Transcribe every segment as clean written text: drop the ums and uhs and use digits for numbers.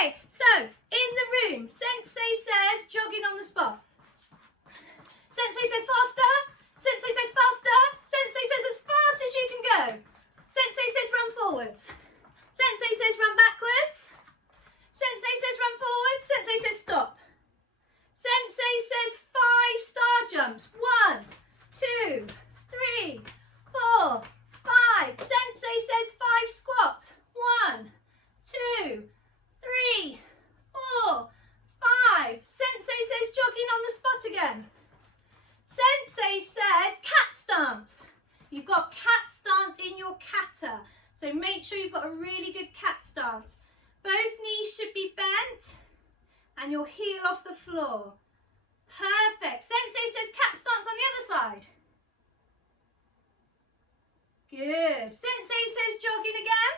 Okay, so in the room, Sensei says jogging on the spot. Sensei says faster. Sensei says faster. Sensei says as fast as you can go. Sensei says run forwards. Sensei says run backwards. Sensei says run forwards. Sensei says stop. Sensei says 5-star jumps. 1, 2, 3, 4, 5. Sensei says 5 squats. 1, 2, 3, 4, 5. Sensei says jogging on the spot again. Sensei says cat stance. You've got cat stance in your kata. So make sure you've got a really good cat stance. Both knees should be bent and your heel off the floor. Perfect. Sensei says cat stance on the other side. Good. Sensei says jogging again.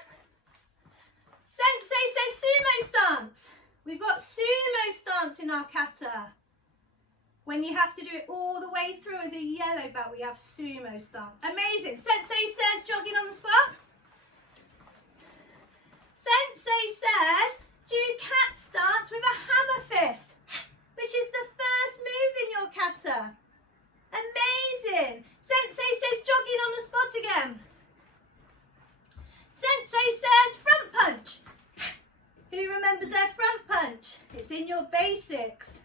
Sensei says sumo stance. We've got sumo stance in our kata. When you have to do it all the way through as a yellow belt, we have sumo stance. Amazing. Sensei says jogging on the spot. Sensei says do cat stance with a hammer fist, which is the first move in your kata. Amazing. Sensei says jogging on the spot again. Sensei says front punch. Who remembers their front punch? It's in your basics.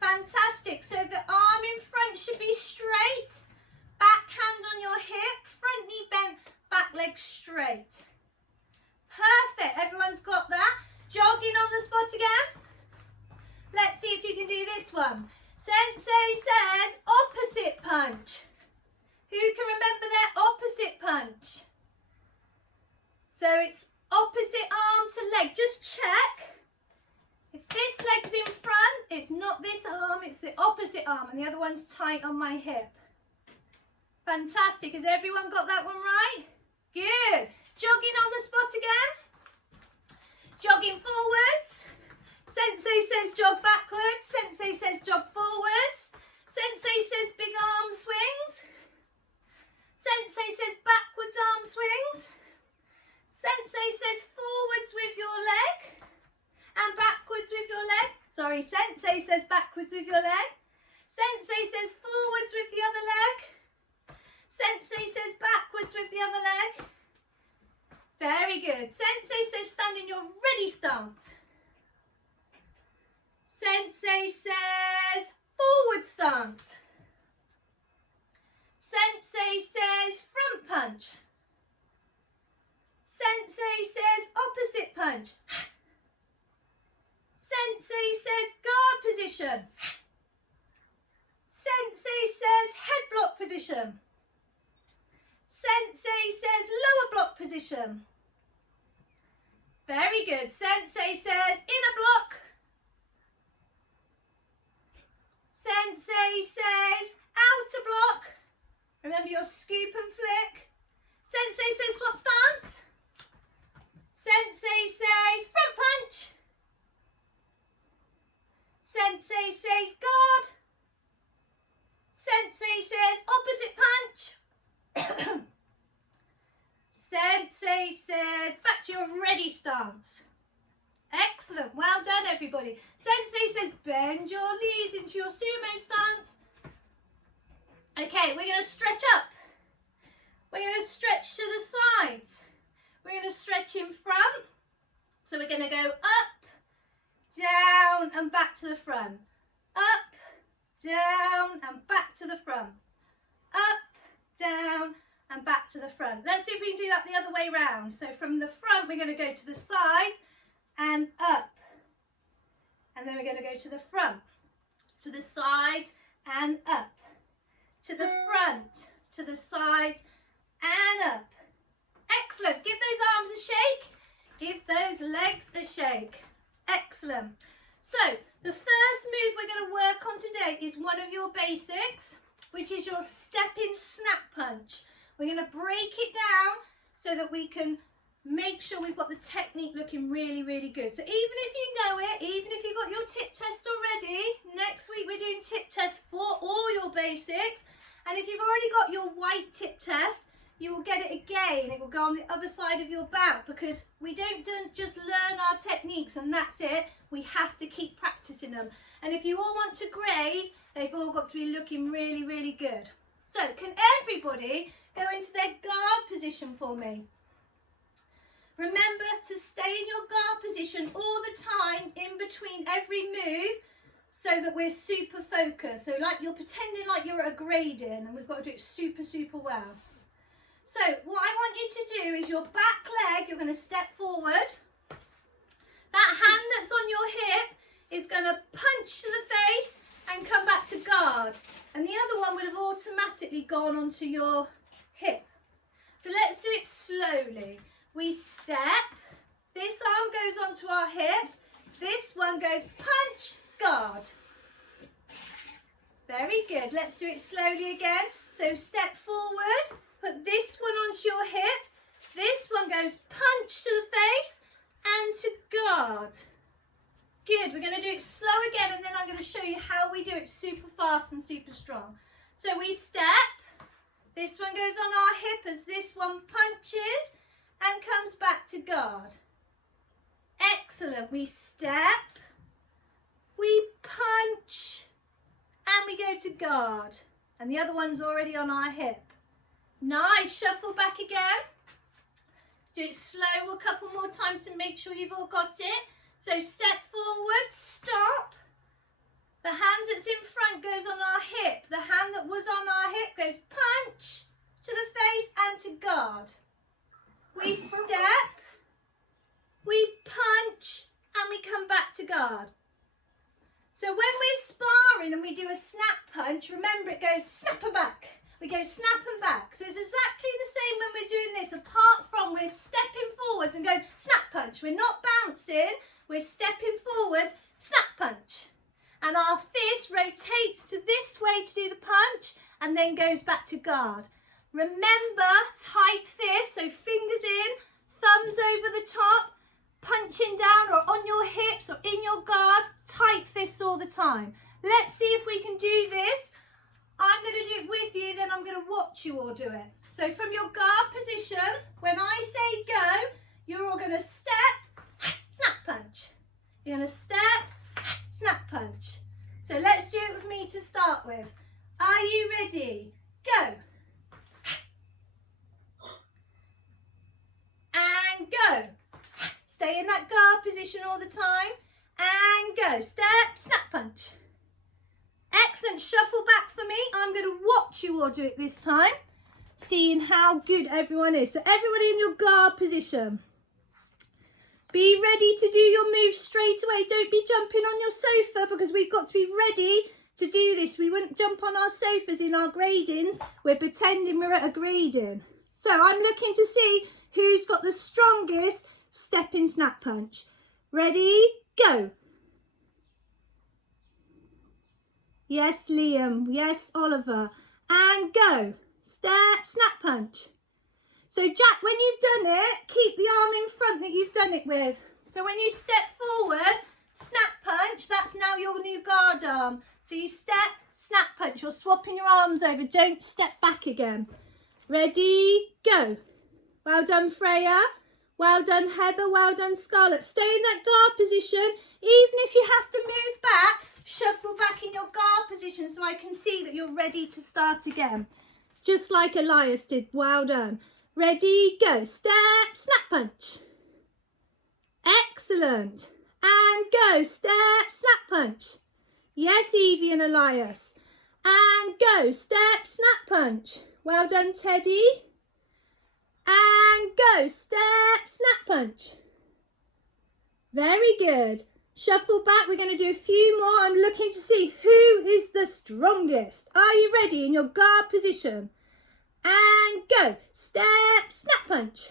Fantastic. So the arm in front should be straight. Back hand on your hip. Front knee bent. Back leg straight. Perfect. Everyone's got that. Jogging on the spot again. Let's see if you can do this one. Sensei says opposite punch. Who can remember their opposite punch? So it's opposite arm to leg. Just check. If this leg's in front, it's not this arm, it's the opposite arm, and the other one's tight on my hip. Fantastic. Has everyone got that one right? Good. Jogging on the spot again. Jogging forwards. Sensei says jog backwards. Sensei says jog forwards. Sensei says big arm swings. Sensei says backwards arm swings. Sensei says forwards with your leg and backwards with your leg. Sorry, Sensei says backwards with your leg. Sensei says forwards with the other leg. Sensei says backwards with the other leg. Very good. Sensei says stand in your ready stance. Sensei says forward stance. Sensei says front punch. Sensei says opposite punch. Sensei says guard position. Sensei says head block position. Sensei says lower block position. Very good. Sensei says inner block. Sensei says outer block. Remember your scoop and flick. Sensei says swap stance. Sensei says front punch. Sensei says guard. Sensei says opposite punch. Sensei says back to your ready stance. Excellent. Well done, everybody. Sensei says bend your knees into your sumo stance. Okay, we're going to stretch up. We're going to stretch to the sides. We're going to stretch in front. So we're going to go up, down and back to the front. Up, down and back to the front. Up, down and back to the front. Let's see if we can do that the other way round. So from the front we're going to go to the side and up. And then we're going to go to the front, to the sides and up. To the front, to the sides and up. Excellent. Give those arms a shake. Give those legs a shake. Excellent. So the first move we're going to work on today is one of your basics, which is your stepping snap punch. We're going to break it down so that we can make sure we've got the technique looking really, really good. So even if you know it, even if you've got your tip test already, next week we're doing tip tests for all your basics. And if you've already got your white tip test, you will get it again. It will go on the other side of your bout, because we don't just learn our techniques and that's it. We have to keep practicing them. And if you all want to grade, they've all got to be looking really, really good. So can everybody go into their guard position for me? Remember to stay in your guard position all the time in between every move, so that we're super focused. So like you're pretending like you're at a grading, and we've got to do it super, super well. So what I want you to do is your back leg, you're going to step forward. That hand that's on your hip is going to punch to the face and come back to guard. And the other one would have automatically gone onto your hip. So let's do it slowly. We step, this arm goes onto our hip, this one goes punch, guard. Very good. Let's do it slowly again. So step forward, put this one onto your hip, this one goes punch to the face and to guard. Good. We're going to do it slow again, and then I'm going to show you how we do it super fast and super strong. So we step, this one goes on our hip as this one punches and comes back to guard. Excellent. We step, we punch, and we go to guard. And the other one's already on our hip. Nice. Shuffle back again. Do it slow a couple more times to make sure you've all got it. So step forward, stop. The hand that's in front goes on our hip. The hand that was on our hip goes punch to the face and to guard. We step, we punch, and we come back to guard. So when we're sparring and we do a snap punch, remember it goes snap and back. We go snap and back. So it's exactly the same when we're doing this, apart from we're stepping forwards and going snap punch. We're not bouncing, we're stepping forwards, snap punch. And our fist rotates to this way to do the punch and then goes back to guard. Remember, tight fist, so fingers in, thumbs over the top, punching down or on your hips or in your guard, tight fists all the time. Let's see if we can do this. I'm going to do it with you, then I'm going to watch you all do it. So from your guard position, when I say go, you're all going to step, snap punch. You're going to step, snap punch. So let's do it with me to start with. Are you ready? Go. And go. Stay in that guard position all the time. And go. Step, snap punch. Excellent. Shuffle back for me. I'm going to watch you all do it this time, seeing how good everyone is. So everybody in your guard position. Be ready to do your moves straight away. Don't be jumping on your sofa, because we've got to be ready to do this. We wouldn't jump on our sofas in our gradings. We're pretending we're at a grading. So I'm looking to see who's got the strongest stepping snap punch. Ready? Go. Yes, Liam. Yes, Oliver. And go. Step, snap punch. So Jack, when you've done it, keep the arm in front that you've done it with. So when you step forward, snap punch, that's now your new guard arm. So you step, snap punch. You're swapping your arms over. Don't step back again. Ready, go. Well done, Freya. Well done, Heather. Well done, Scarlett. Stay in that guard position. Even if you have to move back, shuffle back in your guard position so I can see that you're ready to start again. Just like Elias did. Well done. Ready, go. Step, snap punch. Excellent. And go. Step, snap punch. Yes, Evie and Elias. And go. Step, snap punch. Well done, Teddy. And go. Step, snap punch. Very good. Shuffle back. We're going to do a few more. I'm looking to see who is the strongest. Are you ready in your guard position? And go. Step, snap punch.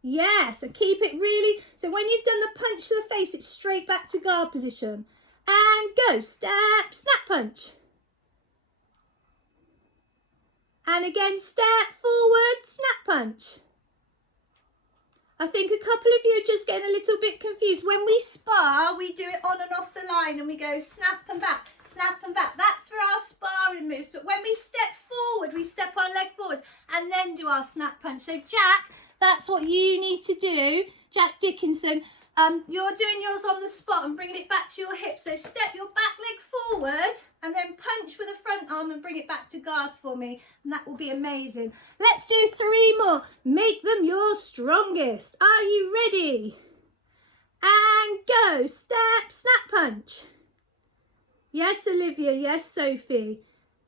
Yes, and keep it really, so when you've done the punch to the face, it's straight back to guard position. And go. Step, snap punch. And again, step forward, snap punch. I think a couple of you are just getting a little bit confused. When we spar, we do it on and off the line and we go snap and back. snap and back. That's for our sparring moves. But when we step forward, we step our leg forwards and then do our snap punch. So Jack, that's what you need to do. Jack Dickinson, you're doing yours on the spot and bringing it back to your hip. So step your back leg forward and then punch with the front arm and bring it back to guard for me. And that will be amazing. Let's do 3 more. Make them your strongest. Are you ready? And go. Step, snap punch. Yes, Olivia. Yes, Sophie.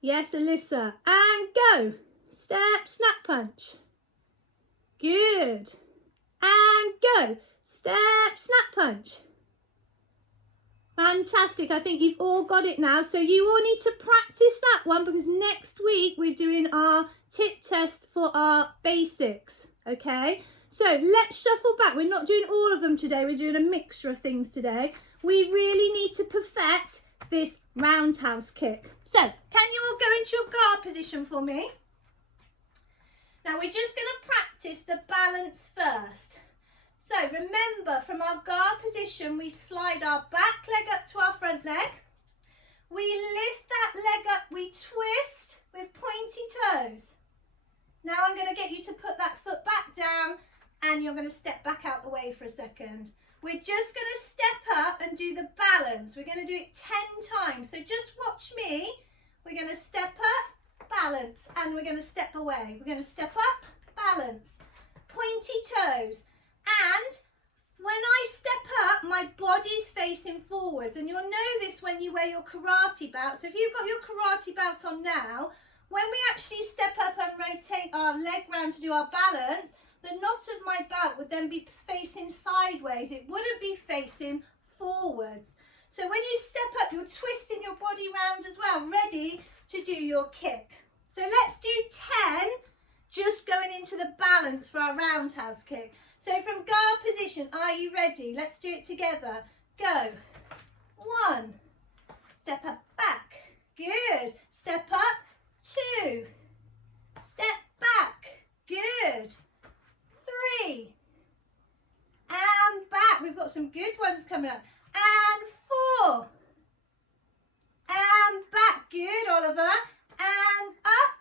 Yes, Alyssa. And go. Step, snap punch. Good. And go. Step, snap punch. Fantastic. I think you've all got it now. So you all need to practice that one because next week we're doing our tip test for our basics. Okay. So let's shuffle back. We're not doing all of them today. We're doing a mixture of things today. We really need to perfect this roundhouse kick. So can you all go into your guard position for me? Now we're just going to practice the balance first. So remember, from our guard position, we slide our back leg up to our front leg. We lift that leg up, we twist with pointy toes. Now I'm going to get you to put that foot back down and you're going to step back out the way for a second. We're just going to step up and do the balance. We're going to do it 10 times. So just watch me. We're going to step up, balance, and we're going to step away. We're going to step up, balance, pointy toes. And when I step up, my body's facing forwards. And you'll know this when you wear your karate belt. So if you've got your karate belt on now, when we actually step up and rotate our leg round to do our balance, the knot of my belt would then be facing sideways. It wouldn't be facing forwards. So when you step up, you're twisting your body round as well, ready to do your kick. So let's do 10, just going into the balance for our roundhouse kick. So from guard position, are you ready? Let's do it together. Go. 1. Step up, back. Good. Step up. 2. Step back. Good. 3. And back. We've got some good ones coming up. And 4. And back. Good, Oliver. And up.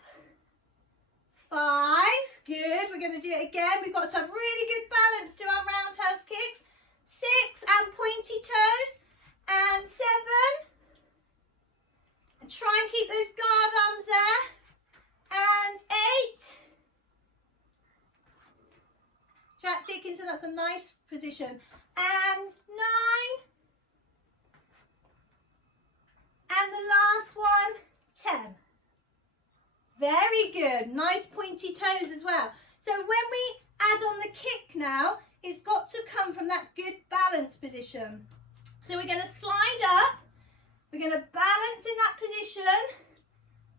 5. Good. We're going to do it again. We've got to have really good balance to our roundhouse kicks. 6. And pointy toes. And 7. And try and keep those guard arms there. And 8. Jack Dickinson, that's a nice position. And 9. And the last one, 10. Very good. Nice pointy toes as well. So when we add on the kick now, it's got to come from that good balance position. So we're going to slide up. We're going to balance in that position.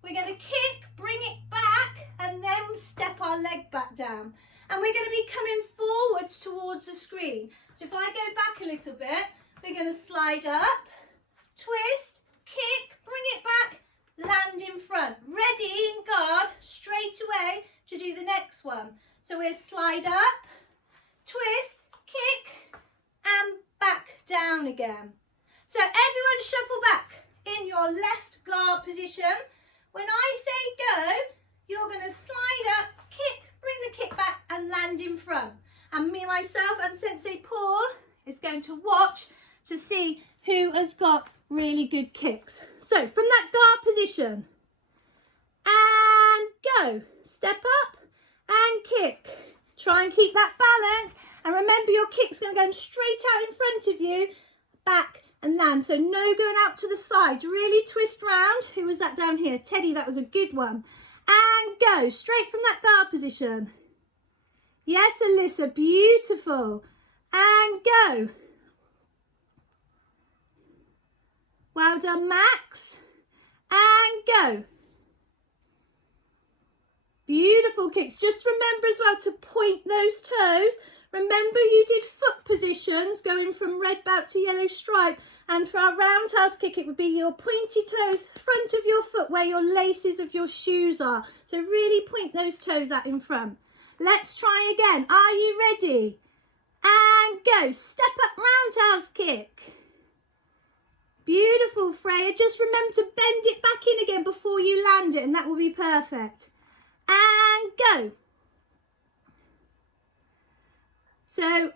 We're going to kick, bring it back, and then step our leg back down. And we're going to be coming forwards towards the screen. So if I go back a little bit, we're going to slide up, twist, kick, bring it back, land in front. Ready in guard, straight away to do the next one. So we'll slide up, twist, kick, and back down again. So everyone shuffle back in your left guard position. When I say go, you're going to slide up, kick, bring the kick back and land in front. And me, myself and Sensei Paul is going to watch to see who has got really good kicks. So from that guard position and go. Step up and kick. Try and keep that balance. And remember your kick's going to go straight out in front of you, back and land. So no going out to the side. Really twist round. Who was that down here? Teddy, that was a good one. And go straight from that guard position. Yes, Alyssa, beautiful. And go. Well done, Max. And go. Beautiful kicks. Just remember as well to point those toes. Remember you did foot positions going from red belt to yellow stripe. And for our roundhouse kick, it would be your pointy toes, front of your foot where your laces of your shoes are. So really point those toes out in front. Let's try again. Are you ready? And go. Step up roundhouse kick. Beautiful, Freya. Just remember to bend it back in again before you land it, and that will be perfect. And go. So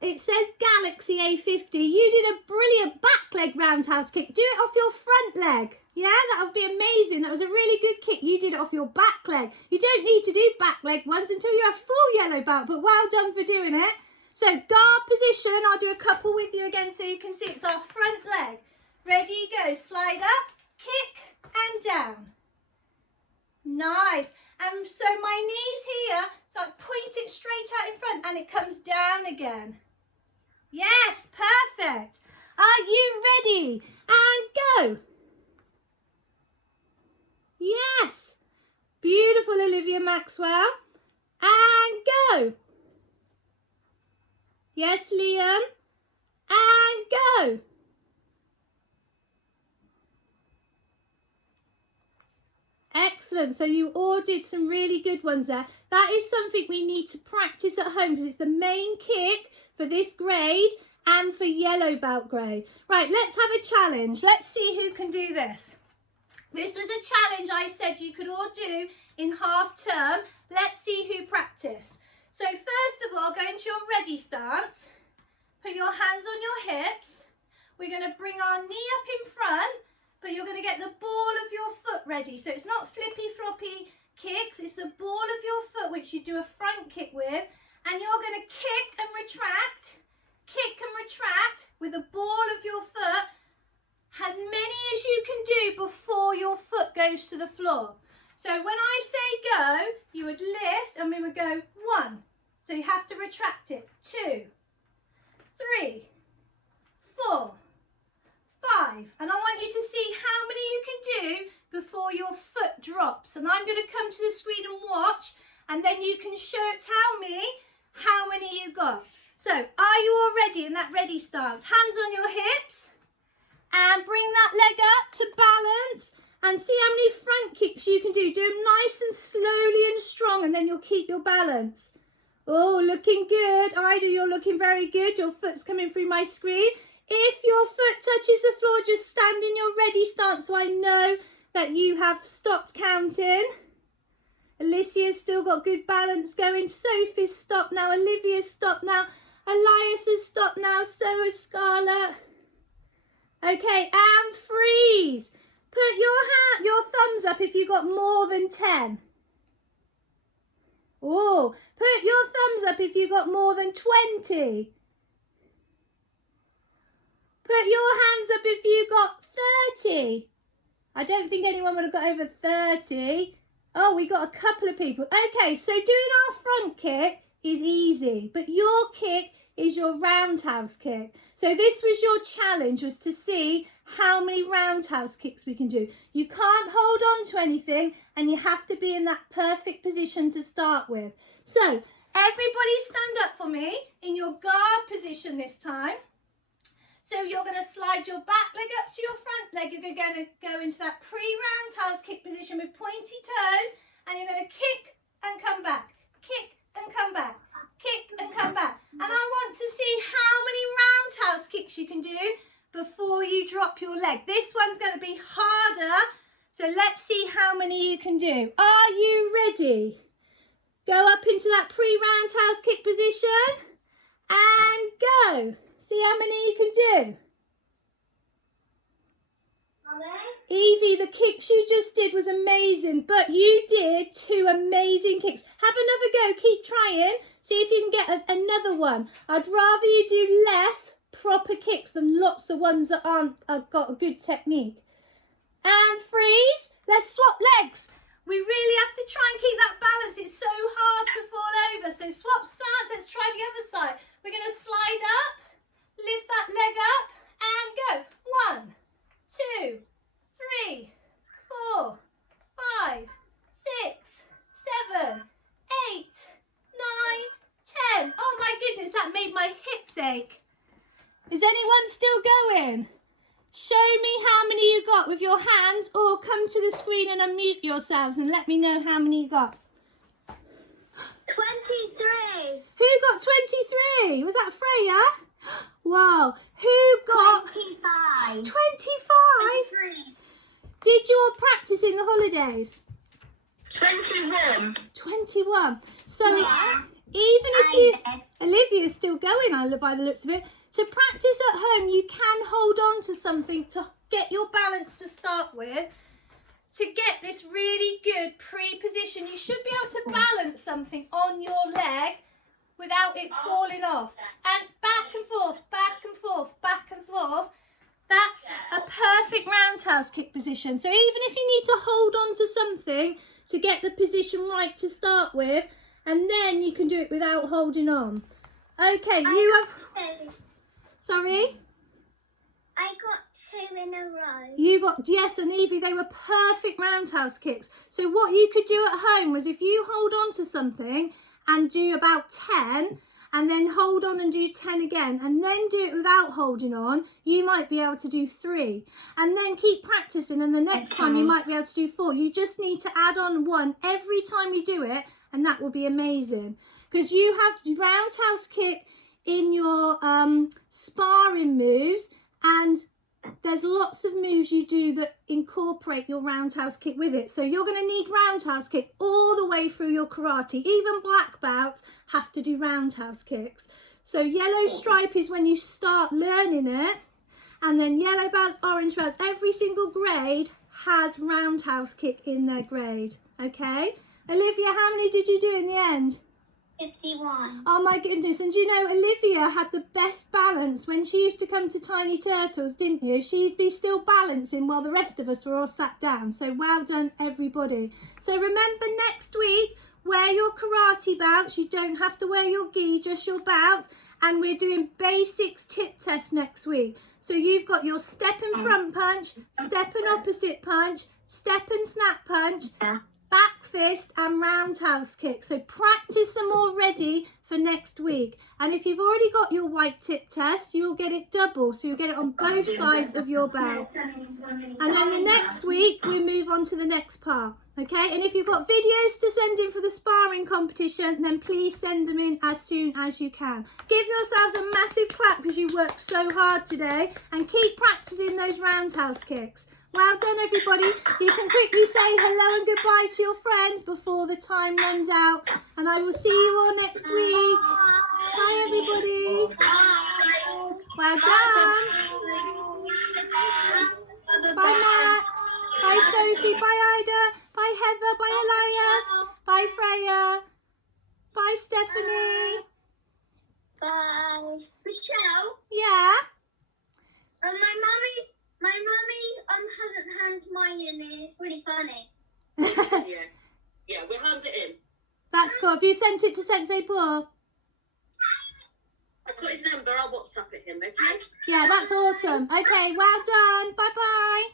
it says Galaxy A50. You did a brilliant back leg roundhouse kick. Do it off your front leg. Yeah, that would be amazing. That was a really good kick. You did it off your back leg. You don't need to do back leg ones until you're a full yellow belt, but well done for doing it. So guard position. I'll do a couple with you again so you can see it's our front leg. Ready, go. Slide up, kick and down. Nice. And so my knees here, so I point it straight out in front and it comes down again. Yes, perfect. Are you ready? And go. Yes. Beautiful, Olivia Maxwell. And go. Yes, Liam. And go. Excellent. So you all did some really good ones there. That is something we need to practice at home because it's the main kick for this grade and for yellow belt grade. Right, let's have a challenge. Let's see who can do this. This was a challenge I said you could all do in half term. Let's see who practiced. So first of all, go into your ready stance. Put your hands on your hips. We're going to bring our knee up in front, but you're going to get the ball of your foot ready. So it's not flippy floppy kicks, it's the ball of your foot which you do a front kick with, and you're going to kick and retract with the ball of your foot, as many as you can do before your foot goes to the floor. So when I say go, you would lift and we would go 1. So you have to retract it. 2, 3, 4, 5. And I want you to see how many you can do before your foot drops. And I'm going to come to the screen and watch, and then you can tell me how many you got. So are you all ready in that ready stance? Hands on your hips and bring that leg up to balance, and see how many front kicks you can do. Do them nice and slowly and strong, and then you'll keep your balance. Oh, looking good. Ida, you're looking very good. Your foot's coming through my screen. If your foot touches the floor, just stand in your ready stance so I know that you have stopped counting. Alicia's still got good balance going. Sophie's stopped now. Olivia's stopped now. Elias has stopped now. So has Scarlett. Okay, and freeze. Put your thumbs up if you got more than 10. Oh, put your thumbs up if you got more than 20. Put your hands up if you got 30. I don't think anyone would have got over 30. Oh, we got a couple of people. Okay, so doing our front kick is easy, but your kick is your roundhouse kick. So this was your challenge, was to see how many roundhouse kicks we can do. You can't hold on to anything, and you have to be in that perfect position to start with. So everybody stand up for me in your guard position this time. So you're going to slide your back leg up to your front leg. You're going to go into that pre-roundhouse kick position with pointy toes, and you're going to kick and come back, kick and come back, kick and come back. And I want to see how many roundhouse kicks you can do before you drop your leg. This one's going to be harder, so let's see how many you can do. Are you ready? Go up into that pre-roundhouse kick position and go. See how many you can do. Evie, the kicks you just did was amazing, but you did 2 amazing kicks. Have another go, keep trying. See if you can get another one. I'd rather you do less proper kicks than lots of ones that have got a good technique. And freeze. Let's swap legs. We really have to try and keep that balance. It's so hard to fall over. So swap stance. Let's try the other side. We're going to slide up, lift that leg up and go. 1, 2, 3, 4, 5, 6, 7, 8, 9, 10. Oh my goodness, that made my hips ache. Is anyone still going? Show me how many you got with your hands, or come to the screen and unmute yourselves and let me know how many you got. 23. Who got 23? Was that Freya? Wow. Who got 25? 25? 23. Did you all practice in the holidays? 21. 21. So Yeah. even if you... Olivia's still going by the looks of it. To practice at home, you can hold on to something to get your balance to start with. To get this really good pre-position, you should be able to balance something on your leg without it falling off. And back and forth, back and forth, back and forth. That's a perfect roundhouse kick position. So even if you need to hold on to something to get the position right to start with, and then you can do it without holding on. Okay, you have... Sorry? I got 2 in a row. You got, yes, and Evie, they were perfect roundhouse kicks. So what you could do at home was if you hold on to something and do about 10, and then hold on and do 10 again, and then do it without holding on, you might be able to do 3. And then keep practicing, and the next time you might be able to do 4. You just need to add on 1 every time you do it, and that will be amazing. Because you have roundhouse kick in your sparring moves, and there's lots of moves you do that incorporate your roundhouse kick with it. So you're going to need roundhouse kick all the way through your karate. Even black belts have to do roundhouse kicks. So yellow stripe is when you start learning it, and then yellow belts, orange belts, every single grade has roundhouse kick in their grade. Okay, Olivia, how many did you do in the end? 51. Oh my goodness, and you know Olivia had the best balance when she used to come to Tiny Turtles, didn't you? She'd be still balancing while the rest of us were all sat down. So well done everybody. So remember, next week, wear your karate belts. You don't have to wear your gi, just your belts. And we're doing basics tip test next week. So you've got your step and front punch, step and opposite punch, step and snap punch, back fist and roundhouse kick. So practice them already for next week. And if you've already got your white tip test, you'll get it double. So you'll get it on both sides of your belt. And then the next week, we move on to the next part. Okay, and if you've got videos to send in for the sparring competition, then please send them in as soon as you can. Give yourselves a massive clap because you worked so hard today, and keep practicing those roundhouse kicks. Well done everybody. You can quickly say hello and goodbye to your friends before the time runs out, and I will see you all next week. Bye everybody. Well done. Bye Max. Bye Sophie. Bye Ida. Bye Heather. Bye Elias. Bye Freya. Bye Stephanie. Bye. Michelle? Yeah? My mummy hasn't handed mine in, and it's really funny. Yeah, we'll hand it in. That's cool. Have you sent it to Sensei Paul? I've got his number, I'll WhatsApp it him, okay? Yeah, that's awesome. Okay, well done. Bye-bye.